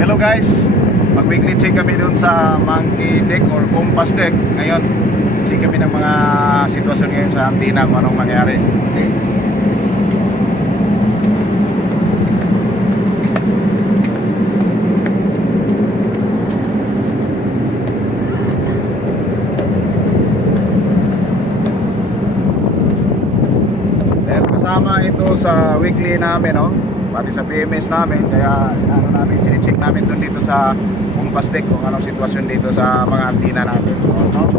Hello guys, mag-weekly check kami doon sa Monkey Deck or Compass Deck. Ngayon, check kami ng mga sitwasyon ngayon sa antina kung anong mangyari. Okay. Kasama ito sa weekly namin, no? Pati sa PMS namin, kaya ano namin, sinicheck namin doon dito sa Deck kung anong sitwasyon dito sa mga antina natin. No?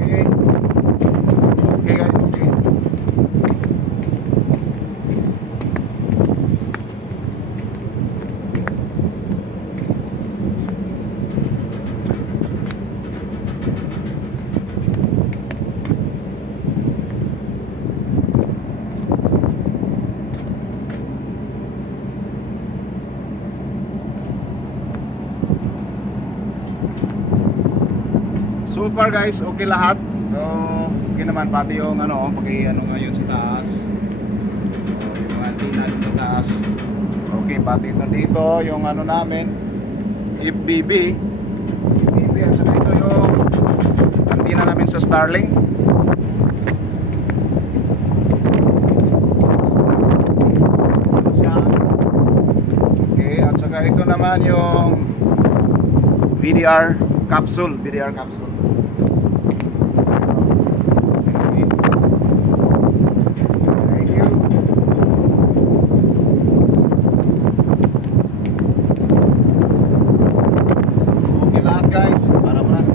Okay. Okay guys, okay. So far guys, okay lahat. So, okay naman pati yung ano, paki ano ngayon sa taas. So, yung mga antenna dun sa taas. Okay, pati ito dito, yung ano namin, FBB. FBB at saka ito yung antenna namin sa Starlink. Okay, at saka ito naman yung VDR capsule, VDR capsule. Okay. Thank you. So, okay lahat guys. Para mo.